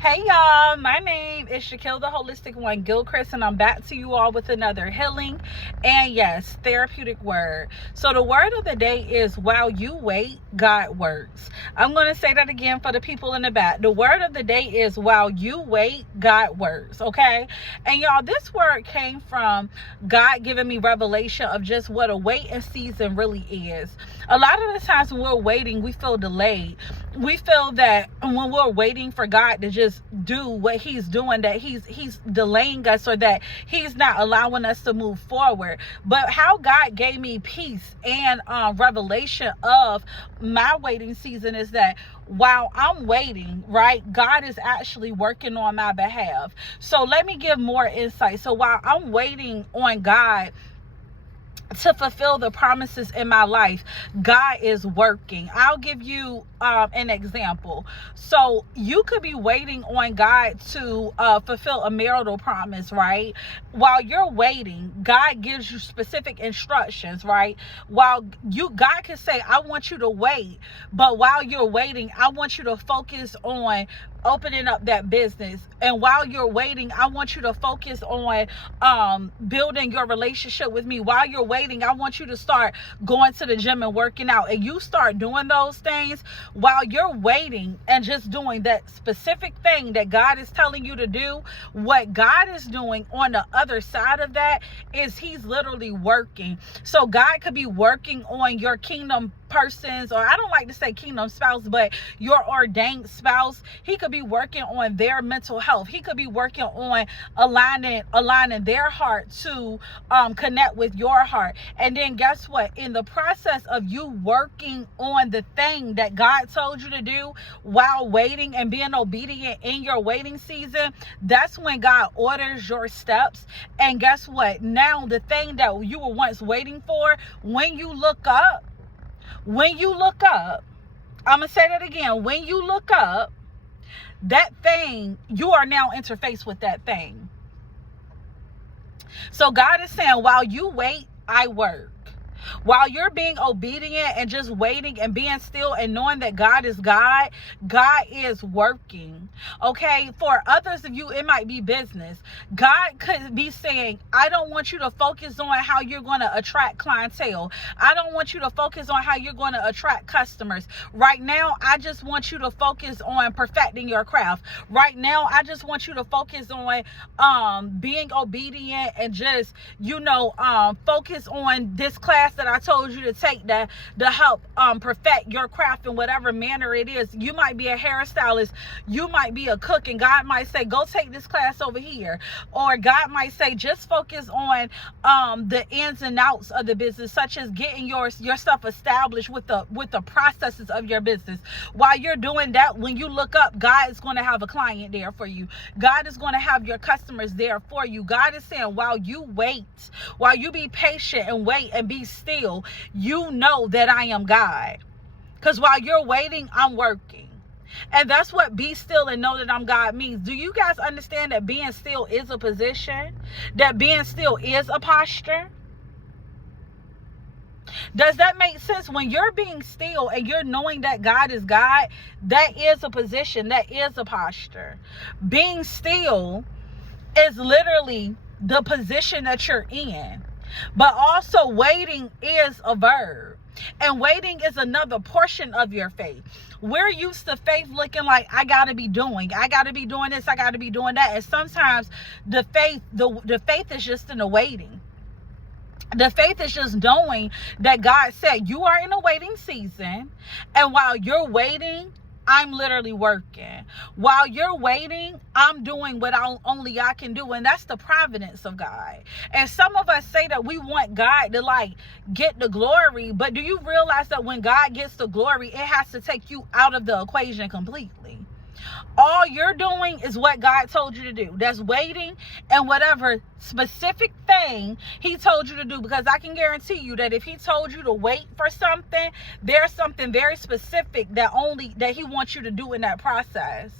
Hey y'all, my name is Shaquille the Holistic One Gilchrist, and I'm back to you all with another healing and yes, therapeutic word. So the word of the day is while you wait, God works. I'm going to say that again for the people in the back. The word of the day is while you wait, God works. Okay. And y'all, this word came from God giving me revelation of just what a waiting season really is. A lot of the times when we're waiting, we feel delayed. We feel that when we're waiting for God to just do what he's doing, that he's delaying us, or that he's not allowing us to move forward. But how God gave me peace and revelation of my waiting season is that while I'm waiting, right, God is actually working on my behalf. So let me give more insight. So while I'm waiting on God to fulfill the promises in my life, God is working. I'll give you an example. So you could be waiting on God to fulfill a marital promise, right? While you're waiting, God gives you specific instructions, right? God can say, I want you to wait, but while you're waiting, I want you to focus on opening up that business. And while you're waiting, I want you to focus on building your relationship with me. While you're waiting, I want you to start going to the gym and working out. And you start doing those things while you're waiting and just doing that specific thing that God is telling you to do. What God is doing on the other side of that is he's literally working. So God could be working on your kingdom persons, or I don't like to say kingdom spouse, but your ordained spouse. He could be working on their mental health. He could be working on aligning their heart to connect with your heart. And then guess what? In the process of you working on the thing that God told you to do while waiting and being obedient in your waiting season, that's when God orders your steps. And guess what? Now the thing that you were once waiting for, when you look up, I'm going to say that again. When you look up, that thing, you are now interfaced with that thing. So God is saying, while you wait, I work. While you're being obedient and just waiting and being still and knowing that God is God, God is working. Okay, for others of you, it might be business. God could be saying, I don't want you to focus on how you're going to attract clientele. I don't want you to focus on how you're going to attract customers. Right now, I just want you to focus on perfecting your craft. Right now, I just want you to focus on being obedient and just, focus on this class that I told you to take to help perfect your craft in whatever manner it is. You might be a hairstylist, you might be a cook, and God might say, go take this class over here. Or God might say, just focus on the ins and outs of the business, such as getting your stuff established with the processes of your business. While you're doing that, when you look up, God is going to have a client there for you. God is going to have your customers there for you. God is saying, while you wait, while you be patient and wait and be still, you know that I am God. Because while you're waiting, I'm working. And that's what be still and know that I'm God means. Do you guys understand that being still is a position? That being still is a posture? Does that make sense? When you're being still and you're knowing that God is God, that is a position, that is a posture. Being still is literally the position that you're in. But also waiting is a verb. And waiting is another portion of your faith. We're used to faith looking like, I got to be doing this, I got to be doing that. And sometimes the faith is just in the waiting. The faith is just knowing that God said you are in a waiting season. And while you're waiting, I'm literally working. While you're waiting, I'm doing what only I can do. And that's the providence of God. And some of us say that we want God to get the glory. But do you realize that when God gets the glory, it has to take you out of the equation completely? All you're doing is what God told you to do. That's waiting and whatever specific thing he told you to do, because I can guarantee you that if he told you to wait for something, there's something very specific that he wants you to do in that process.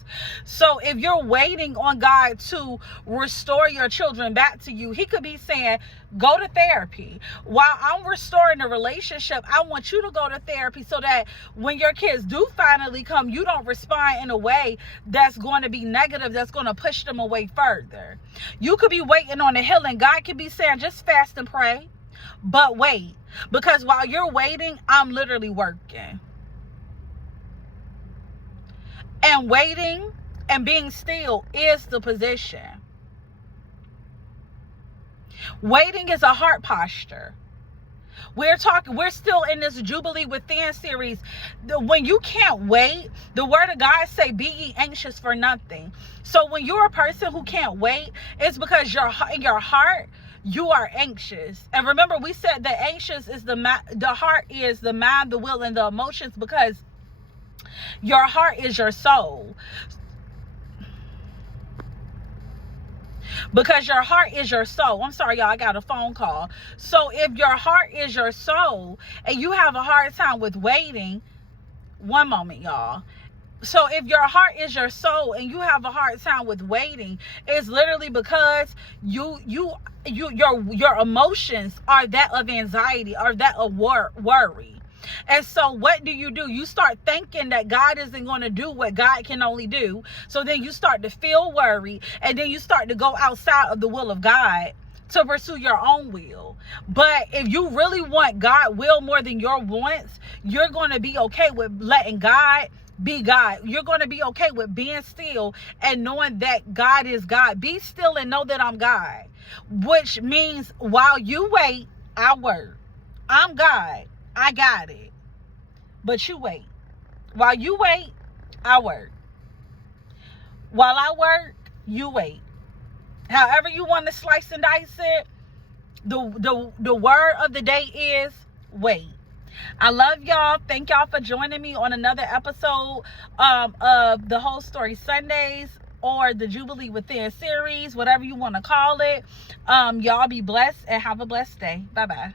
So if you're waiting on God to restore your children back to you, he could be saying, go to therapy. While I'm restoring the relationship, I want you to go to therapy so that when your kids do finally come, you don't respond in a way that's going to be negative, that's going to push them away further. You could be waiting on the healing. God could be saying, just fast and pray, but wait. Because while you're waiting, I'm literally working. And waiting and being still is the position. Waiting is a heart posture. We're still in this Jubilee Within series. When you can't wait, the word of God say, be ye anxious for nothing. So when you're a person who can't wait, it's because in your heart, you are anxious. And remember, we said that anxious is the heart is the mind, the will, and the emotions, because your heart is your soul. Because your heart is your soul. I'm sorry, y'all, I got a phone call. So if your heart is your soul and you have a hard time with waiting, one moment, y'all. So if your heart is your soul and you have a hard time with waiting, it's literally because your emotions are that of anxiety, or that of worry. And so what do? You start thinking that God isn't going to do what God can only do. So then you start to feel worry, and then you start to go outside of the will of God to pursue your own will. But if you really want God's will more than your wants, you're going to be okay with letting God be God. You're going to be okay with being still and knowing that God is God. Be still and know that I'm God. Which means while you wait, I work. I'm God. I got it. But you wait. While you wait, I work. While I work, you wait. However you want to slice and dice it, the word of the day is wait. I love y'all. Thank y'all for joining me on another episode of the Whole Story Sundays, or the Jubilee Within series, whatever you want to call it. Y'all be blessed and have a blessed day. Bye-bye.